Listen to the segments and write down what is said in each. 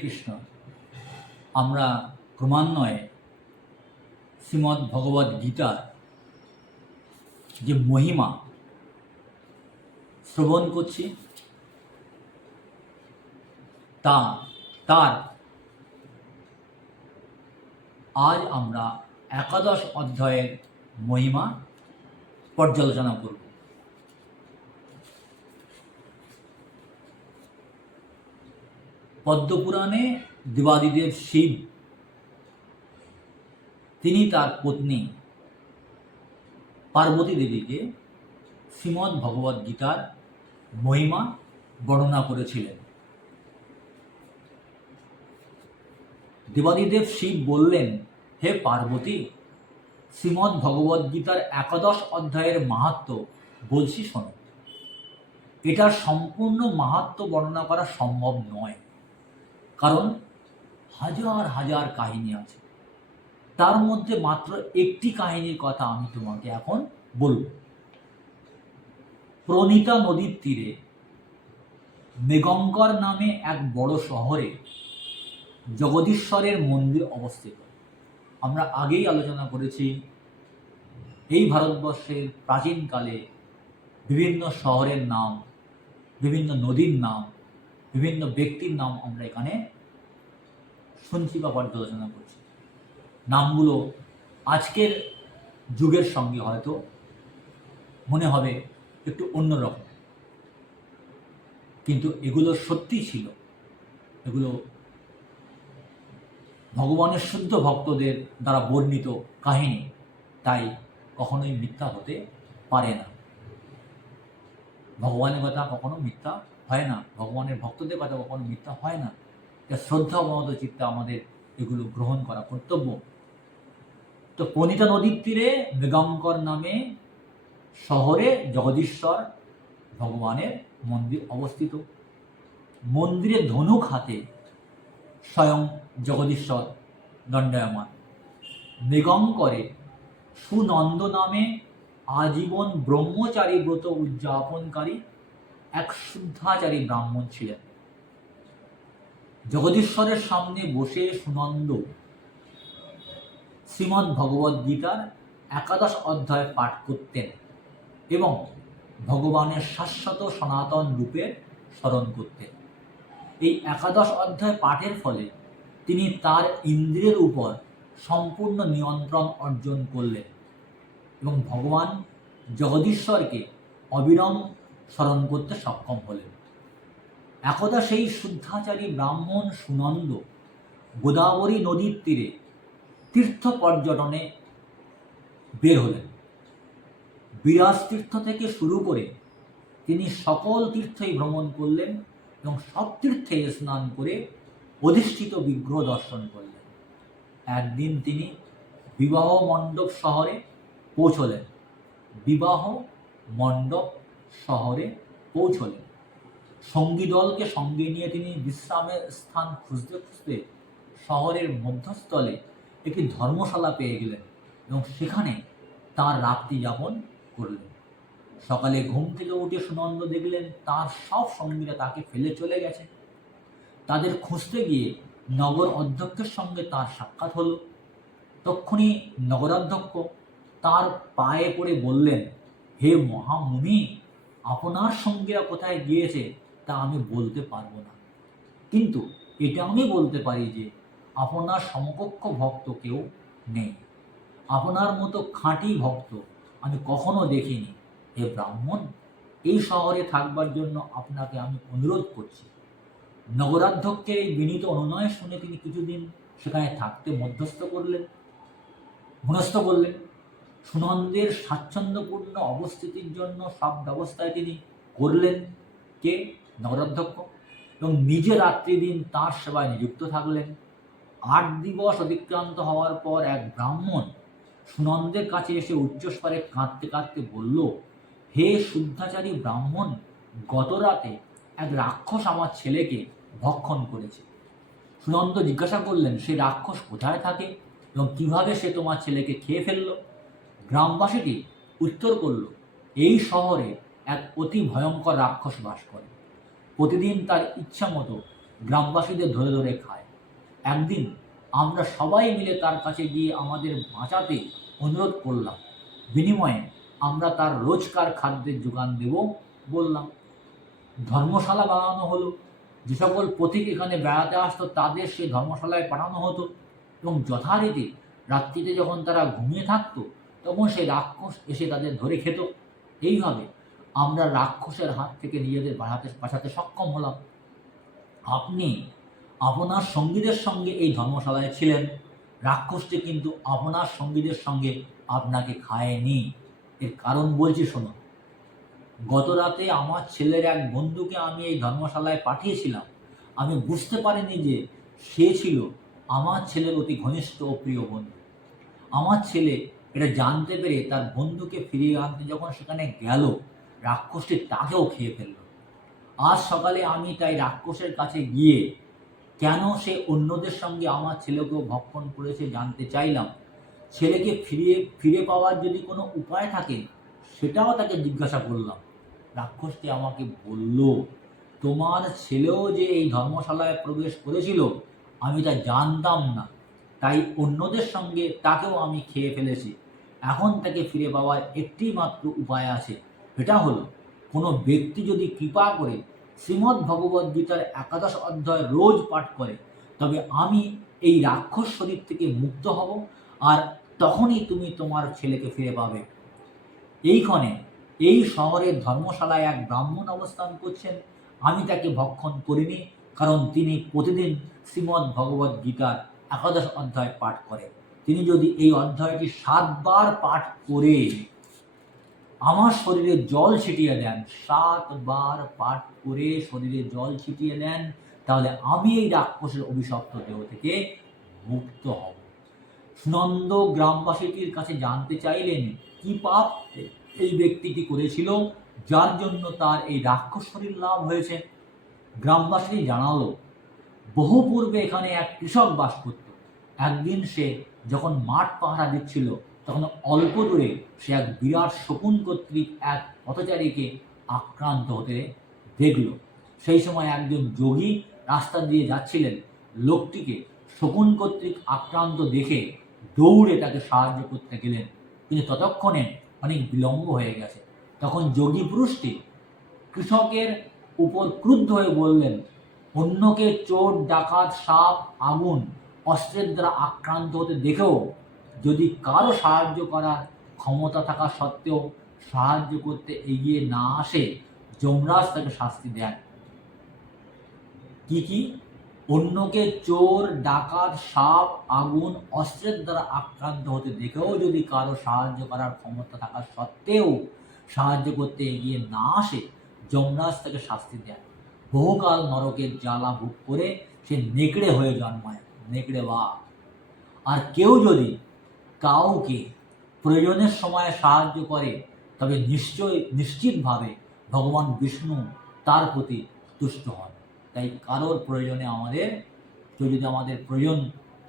কৃষ্ণ। আমরা ক্রমান্বয়ে শ্রীমদ্ ভগবদ্ গীতার যে মহিমা শ্রবণ করছি তার আজ আমরা একাদশ অধ্যায়ের মহিমা পর্যালোচনা করব। পদ্মপুরাণে দেবাদিদেব শিব তিনি তার পত্নী পার্বতী দেবীকে শ্রীমদ্ ভগবদ্ গীতার মহিমা বর্ণনা করেছিলেন। দেবাদিদেব শিব বললেন, হে পার্বতী, শ্রীমদ্ ভগবদ্ গীতার একাদশ অধ্যায়ের মাহাত্ম্য বলছি শোনো। এটার সম্পূর্ণ মাহাত্ম্য বর্ণনা করা সম্ভব নয়, কারণ হাজার হাজার কাহিনী আছে। তার মধ্যে মাত্র একটি কাহিনীর কথা আমি তোমাকে এখন বলব। প্রণীতা নদীর তীরে মেঘঙ্কর নামে এক বড় শহরে জগদীশ্বরের মন্দির অবস্থিত। আমরা আগেই আলোচনা করেছি, এই ভারতবর্ষের প্রাচীনকালে বিভিন্ন শহরের নাম, বিভিন্ন নদীর নাম, বিভিন্ন ব্যক্তির নাম আমরা এখানে শুনছি বা পর্যালোচনা করছি। নামগুলো আজকের যুগের সঙ্গে হয়তো মনে হবে একটু অন্যরকম, কিন্তু এগুলো সত্যি ছিল। এগুলো ভগবানের শুদ্ধ ভক্তদের দ্বারা বর্ণিত কাহিনী, তাই কখনোই মিথ্যা হতে পারে না। ভগবানের কথা কখনো মিথ্যা হয় না, ভগবানের ভক্তদের কথা কখনো মিথ্যা হয় না। তা শ্রদ্ধা অবনত চিত্তে আমাদের এগুলো গ্রহণ করা কর্তব্য। তো প্রণীতা নদীর তীরে মেঘঙ্কর নামে শহরে জগদীশ্বর ভগবানের মন্দির অবস্থিত। মন্দিরে ধনুক হাতে স্বয়ং জগদীশ্বর দণ্ডায়মান। মেঘঙ্করে সুনন্দ নামে আজীবন ব্রহ্মচারী ব্রত উদযাপনকারী এক শুদ্ধাচারী ব্রাহ্মণ ছিলেন। জগদীশ্বরের সামনে বসে সুনন্দ শ্রীমদ্ ভগবদ্ গীতার একাদশ অধ্যায় পাঠ করতেন এবং ভগবানের শাশ্বত সনাতন রূপের স্মরণ করতেন। এই একাদশ অধ্যায় পাঠের ফলে তিনি তার ইন্দ্রিয়ের উপর সম্পূর্ণ নিয়ন্ত্রণ অর্জন করলেন এবং ভগবান জগদীশ্বরকে অবিরাম স্মরণ করতে সক্ষম হলেন। একদা সেই শুদ্ধাচারী ব্রাহ্মণ সুনন্দ গোদাবরী নদীর তীরে তীর্থ পর্যটনে বের হলেন। বিরাজ তীর্থ থেকে শুরু করে তিনি সকল তীর্থই ভ্রমণ করলেন এবং সব তীর্থে স্নান করে অধিষ্ঠিত বিগ্রহ দর্শন করলেন। একদিন তিনি বিবাহ মণ্ডপ শহরে পৌঁছলেন। সঙ্গী দলকে সঙ্গে নিয়ে তিনি বিশ্রামের স্থান খুঁজতে খুঁজতে শহরের মধ্যস্থলে একটি ধর্মশালা পেয়ে গেলেন এবং সেখানে তার রাত্রি যাপন করলেন। সকালে ঘুম থেকে উঠে সুনন্দ দেখলেন তার সব সঙ্গীরা তাকে ফেলে চলে গেছে। তাদের খুঁজতে গিয়ে নগর অধ্যক্ষের সঙ্গে তার সাক্ষাৎ হলো। তক্ষুনি নগরাধ্যক্ষ তার পায়ে পড়ে বললেন, হে মহামুনি, আপনার সঙ্গীরা কোথায় গিয়েছে তা আমি বলতে পারবো না, কিন্তু এটা আমি বলতে পারি যে আপনার সমকক্ষ ভক্ত কেউ নেই। আপনার মতো খাঁটি ভক্ত আমি কখনো দেখিনি। হে ব্রাহ্মণ, এই শহরে থাকবার জন্য আপনাকে আমি অনুরোধ করছি। নগরাধ্যক্ষের এই বিনীত অনুনয় শুনে তিনি কিছুদিন সেখানে থাকতে মনস্থ করলেন। সুনন্দের স্বাচ্ছন্দ্যপূর্ণ অবস্থিতির জন্য সব ব্যবস্থায় তিনি করলেন কে? নগরাধ্যক্ষ। এবং নিজে রাত্রি দিন তাঁর সেবায় নিযুক্ত থাকলেন। 8 দিবস অতিক্রান্ত হওয়ার পর এক ব্রাহ্মণ সুনন্দের কাছে এসে উচ্চস্বরে কাঁদতে কাঁদতে বলল, হে শুদ্ধাচারী ব্রাহ্মণ, গত রাতে এক রাক্ষস আমার ছেলেকে ভক্ষণ করেছে। সুনন্দ জিজ্ঞাসা করলেন, সে রাক্ষস কোথায় থাকে এবং কিভাবে সে তোমার ছেলেকে খেয়ে ফেলল? গ্রামবাসীটি উত্তর করল, এই শহরে এক অতি ভয়ঙ্কর রাক্ষস বাস করে। প্রতিদিন তার ইচ্ছা মতো গ্রামবাসীদের ধরে ধরে খায়। একদিন আমরা সবাই মিলে তার কাছে গিয়ে আমাদের বাঁচাতে অনুরোধ করলাম। বিনিময়ে আমরা তার রোজকার খাদ্যের যোগান দেব বললাম। ধর্মশালা বানানো হলো। যে সকল পথিক এখানে বেড়াতে আসতো তাদের সেই ধর্মশালায় পাঠানো হতো এবং যথারীতি রাত্রিতে যখন তারা ঘুমিয়ে থাকতো তখন সেই রাক্ষস এসে তাদের ধরে খেত। এইভাবে আমরা রাক্ষসের হাত থেকে নিজেদের বাঁচাতে সক্ষম হলাম। আপনি আপনার সঙ্গীদের সঙ্গে এই ধর্মশালায় ছিলেন, রাক্ষসটি কিন্তু আপনার সঙ্গীদের সঙ্গে আপনাকে খায়নি। এর কারণ বলছি শোনো। গত রাতে আমার ছেলের এক বন্ধুকে আমি এই ধর্মশালায় পাঠিয়েছিলাম। আমি বুঝতে পারিনি যে সে ছিল আমার ছেলের অতি ঘনিষ্ঠ ও প্রিয় বন্ধু। আমার ছেলে এটা জানতে পেরে তার বন্ধুকে ফিরিয়ে আনতে যখন সেখানে গেল, রাক্ষসটি তাকেও খেয়ে ফেলল। আজ সকালে আমি তাই রাক্ষসের কাছে গিয়ে কেন সে অন্যদের সঙ্গে আমার ছেলেকেও ভক্ষণ করেছে জানতে চাইলাম। ছেলেকে ফিরে পাওয়ার যদি কোনো উপায় থাকে সেটাও তাকে জিজ্ঞাসা করলাম। রাক্ষসটি আমাকে বলল, তোমার ছেলেও যে এই ধর্মশালায় প্রবেশ করেছিল আমি তা জানতাম না, তাই অন্যদের সঙ্গে তাকেও আমি খেয়ে ফেলেছি। এখন তাকে ফিরে পাওয়ার একটি মাত্র উপায় আছে, সেটা হলো কোনো ব্যক্তি যদি কৃপা করে শ্রীমদ্ ভগবদ্গীতার 11 অধ্যায় রোজ পাঠ করে, তবে আমি এই রাক্ষস শরীর থেকে মুক্ত হব, আর তখনই তুমি তোমার ছেলেকে ফিরে পাবে। এইক্ষণে এই শহরের ধর্মশালায় এক ব্রাহ্মণ অবস্থান করছেন। আমি তাকে ভক্ষণ করিনি, কারণ তিনি প্রতিদিন শ্রীমদ্ ভগবদ্গীতার 11 অধ্যায় পাঠ করেন। তিনি যদি এই অধ্যায়টি 7 বার পাঠ করে আমার শরীরে জল ছিটিয়ে দেন, 7 বার পাঠ করে শরীরে জল ছিটিয়ে দেন, তাহলে আমি এই রাক্ষসের অভিশপ্ত দেহ থেকে মুক্ত হব। সুনন্দ গ্রামবাসীটির কাছে জানতে চাইলেন কি পাপ এই ব্যক্তিটি করেছিল যার জন্য তার এই রাক্ষস শরীর লাভ হয়েছে। গ্রামবাসী জানালো, বহু পূর্বে এখানে এক কৃষক বাস করত। একদিন সে যখন মাঠ পাহারা দিচ্ছিল তখন অল্প দূরে সে এক বিরাট শকুন কর্তৃক এক পথচারীকে আক্রান্ত হতে দেখল। সেই সময় একজন যোগী রাস্তা দিয়ে যাচ্ছিলেন। লোকটিকে শকুন কর্তৃক আক্রান্ত দেখে দৌড়ে তাকে সাহায্য করতে গেলেন, কিন্তু ততক্ষণে অনেক বিলম্ব হয়ে গেছে। তখন যোগী পুরুষটি কৃষকের উপর ক্রুদ্ধ হয়ে বললেন, অন্যকে চোর, ডাকাত, সাপ, আগুন, অস্ত্রের দ্বারা আক্রান্ত হতে দেখেও যদি কারো সাহায্য করার ক্ষমতা থাকা সত্ত্বেও সাহায্য করতে এগিয়ে না আসে, যমরাজ তাকে শাস্তি দেন। কি? অন্যকে চোর, ডাকাত, সাপ, আগুন, অস্ত্রের দ্বারা আক্রান্ত হতে দেখেও যদি কারো সাহায্য করার ক্ষমতা থাকা সত্ত্বেও সাহায্য করতে এগিয়ে না আসে, যমরাজ তাকে শাস্তি দেন। বহুকাল নরকের জ্বালা ভোগ করে সে নেকড়ে হয়ে জন্মায়, নেকড়ে বা। আর কেউ যদি কাউকে প্রয়োজনের সময় সাহায্য করে তবে নিশ্চিতভাবে ভগবান বিষ্ণু তার প্রতি তুষ্ট হন। তাই কারোর প্রয়োজনে কেউ যদি আমাদের প্রয়োজন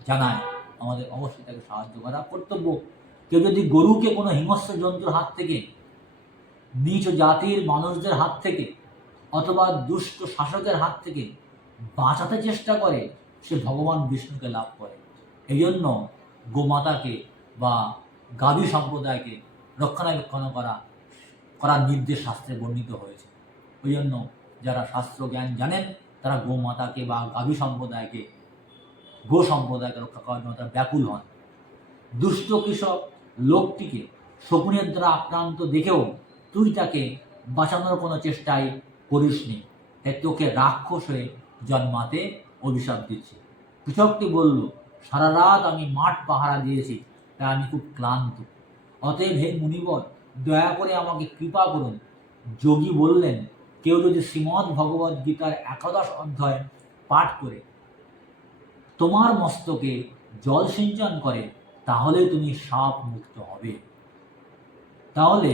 জানায়, আমাদের অবশ্যই তাকে সাহায্য করা কর্তব্য। কেউ যদি গরুকে কোনো হিংস্র জন্তুর হাত থেকে, নীচ জাতির মানুষদের হাত থেকে অথবা দুষ্ট শাসকের হাত থেকে বাঁচাতে চেষ্টা করে, সে ভগবান বিষ্ণুকে লাভ করে। এই জন্য গোমাতাকে বা গাভী সম্প্রদায়কে রক্ষণাবেক্ষণ করার নির্দেশ শাস্ত্রে বর্ণিত হয়েছে। ওই জন্য যারা শাস্ত্র জ্ঞান জানেন তারা গোমাতাকে বা গাভী সম্প্রদায়কে, গো সম্প্রদায়কে রক্ষা করার জন্য তারা ব্যাকুল হন। দুষ্ট কৃষক লোকটিকে শকুনের দ্বারা আক্রান্ত দেখেও তুই তাকে বাঁচানোর কোনো চেষ্টাই করিসনি, তাই তোকে রাক্ষস হয়ে জন্মাতে অভিশাপ দিচ্ছি। কৃষকটি বলল, সারা রাত আমি মাঠ পাহারা দিয়েছি, তাই আমি খুব ক্লান্ত। অতএব হে মুনিবর, দয়া করে আমাকে কৃপা করুন। যোগী বললেন, কেউ যদি শ্রীমদ্ ভগবদ্গীতার 11 অধ্যায় পাঠ করে তোমার মস্তকে জল সিঞ্চন করে তাহলে তুমি সাপ মুক্ত হবে। তাহলে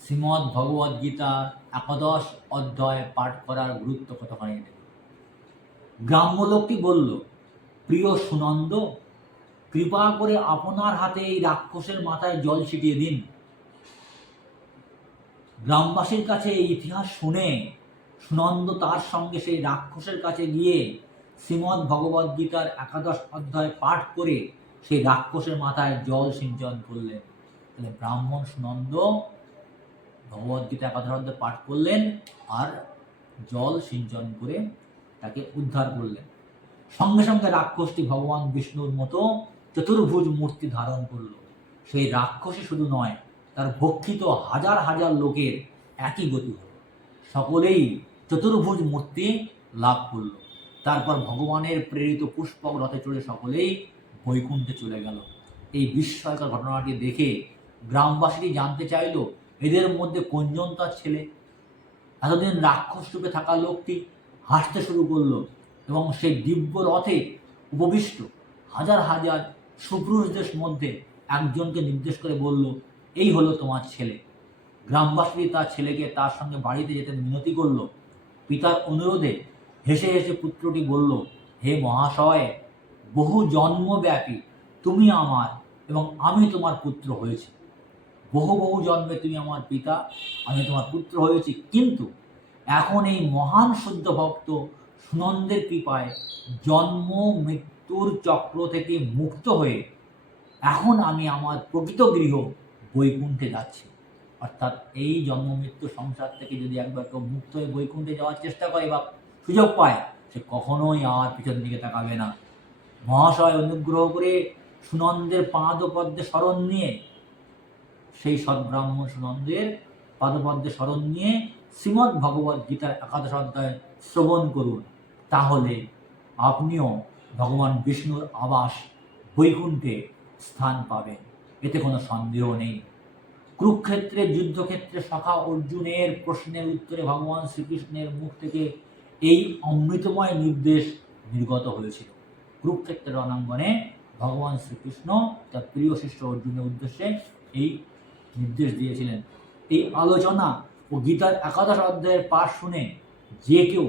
শ্রীমদ্ ভগবদ্গীতার 11 অধ্যায় পাঠ করার গুরুত্ব কতখানি দেবে। গ্রাম্য লোকটি বলল, প্রিয় সুনন্দ, কৃপা করে আপনার হাতে এই রাক্ষসের মাথায় জল ছিটিয়ে দিন। গ্রামবাসীর কাছে এই ইতিহাস শুনে সুনন্দ তার সঙ্গে সেই রাক্ষসের কাছে গিয়ে শ্রীমদ্ ভগবদ্ গীতার 11 অধ্যায় পাঠ করে সেই রাক্ষসের মাথায় জল সিঞ্চন করলেন। তাহলে ব্রাহ্মণ সুনন্দ ভগবদ্গীতা 11 অধ্যায় পাঠ করলেন আর জল সিঞ্চন করে তাকে উদ্ধার করলেন। সঙ্গে সঙ্গে রাক্ষসটি ভগবান বিষ্ণুর মতো চতুর্ভুজ মূর্তি ধারণ করল। সেই রাক্ষসী শুধু নয়, তার ভক্ষিত হাজার হাজার লোকের একই গতি হল, সকলেই চতুর্ভুজ মূর্তি লাভ করল। তারপর ভগবানের প্রেরিত পুষ্পক রথে চড়ে সকলেই বৈকুণ্ঠে চলে গেল। এই বিস্ময়কর ঘটনাটি দেখে গ্রামবাসীটি জানতে চাইল এদের মধ্যে কোনজন তার ছেলে। এতদিন রাক্ষস রূপে থাকা লোকটি হাসতে শুরু করলো এবং সেই দিব্য রথে উপবিষ্ট হাজার হাজার সুপুরুষদের মধ্যে একজনকে নির্দেশ করে বলল, এই হলো তোমার ছেলে। গ্রামবাসী তার ছেলেকে তার সঙ্গে বাড়িতে যেতে মিনতি করল। পিতার অনুরোধে হেসে হেসে পুত্রটি বলল, হে মহাশয়, বহু জন্মব্যাপী তুমি আমার এবং আমি তোমার পুত্র হয়েছি। বহু বহু জন্মে তুমি আমার পিতা, আমি তোমার পুত্র হয়েছি, কিন্তু এখন এই মহান শুদ্ধ ভক্ত সুনন্দের কৃপায় জন্ম মৃত্যুর চক্র থেকে মুক্ত হয়ে এখন আমি আমার প্রকৃত গৃহ বৈকুণ্ঠে যাচ্ছি। অর্থাৎ এই জন্ম মৃত্যু সংসার থেকে যদি একবার কেউ মুক্ত হয়ে বৈকুণ্ঠে যাওয়ার চেষ্টা করে বা সুযোগ পায়, সে কখনোই আর পিছন দিকে তাকাবে না। মহাশয় অনুগ্রহ করে সুনন্দের পাদপদ্মে শরণ নিয়ে, সেই সদ্ব্রাহ্মণ সুনন্দের পাদপদ্মে শরণ নিয়ে শ্রীমদ্ ভগবদ্ গীতার 11 অধ্যায় শ্রবণ করুন, তাহলে আপনিও ভগবান বিষ্ণুর আবাস বৈকুণ্ঠে স্থান পাবেন, এতে কোনো সন্দেহ নেই। কুরুক্ষেত্রের যুদ্ধক্ষেত্রে সখা অর্জুনের প্রশ্নের উত্তরে ভগবান শ্রীকৃষ্ণের মুখ থেকে এই অমৃতময় নির্দেশ নির্গত হয়েছিল। কুরুক্ষেত্রের রণাঙ্গনে ভগবান শ্রীকৃষ্ণ তার প্রিয় শিষ্য অর্জুনের উদ্দেশ্যে এই নির্দেশ দিয়েছিলেন। এই আলোচনা ও গীতার 11 অধ্যায়ের পাঠ শুনে যে কেউ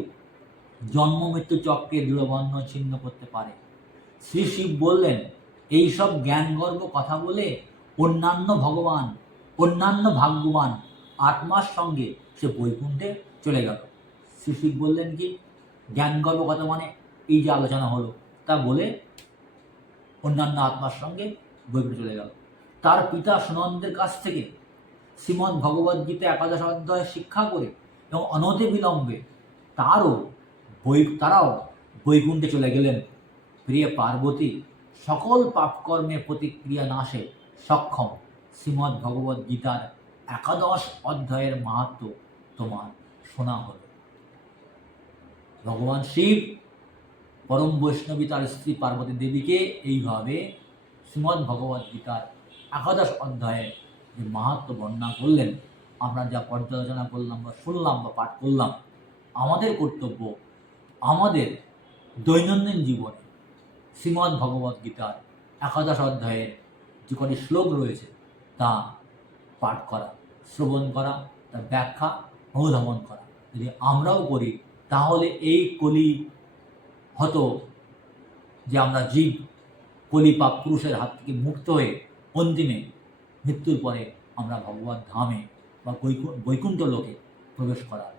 জন্ম মৃত্যু চক্রের দৃঢ়বন্ধন ছিন্ন করতে পারে। শ্রী শিব বললেন, এইসব জ্ঞানগর্ব কথা বলে অন্যান্য ভগবান, অন্যান্য ভাগ্যবান আত্মার সঙ্গে সে বৈকুণ্ঠে চলে গেল। শ্রী শিব বললেন কি, জ্ঞানগর্ব কথা মানে এই যে আলোচনা হলো তা বলে অন্যান্য আত্মার সঙ্গে বৈকুণ্ঠে চলে গেল। তার পিতা সুনন্দের কাছ থেকে শ্রীমদ্ ভগবদ্গীতা 11 অধ্যায় শিক্ষা করে এবং অনতি বিলম্বে তারাও বৈকুণ্ঠে চলে গেলেন। প্রিয় পার্বতী, সকল পাপকর্মের প্রতিক্রিয়া নাশে সক্ষম শ্রীমদ্ ভগবদ্গীতার 11 অধ্যায়ের মাহাত্ম্য তোমার শোনা হল। ভগবান শিব পরম বৈষ্ণবী তার স্ত্রী পার্বতী দেবীকে এইভাবে শ্রীমদ্ ভগবদ্গীতার 11 অধ্যায়ে যে মাহাত্ম্য বর্ণনা করলেন, আমরা যা পর্যালোচনা করলাম বা শুনলাম বা পাঠ করলাম, আমাদের কর্তব্য আমাদের দৈনন্দিন জীবনে শ্রীমদ্ ভগবদ্গীতার 11 অধ্যায়ের যে কটি শ্লোক রয়েছে তা পাঠ করা, শ্রবণ করা, তার ব্যাখ্যা অনুধাবন করা। যদি আমরাও করি তাহলে এই কলি হত যে আমরা জীব কলি পাপ পুরুষের হাত থেকে মুক্ত হয়ে অন্তিমে মৃত্যুর পরে আমরা ভগবত ধামে বা বৈকুণ্ঠ লোকে প্রবেশ করার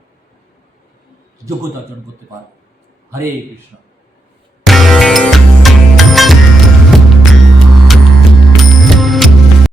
যোগ্যতা অর্জন করতে পারব। হরে কৃষ্ণ।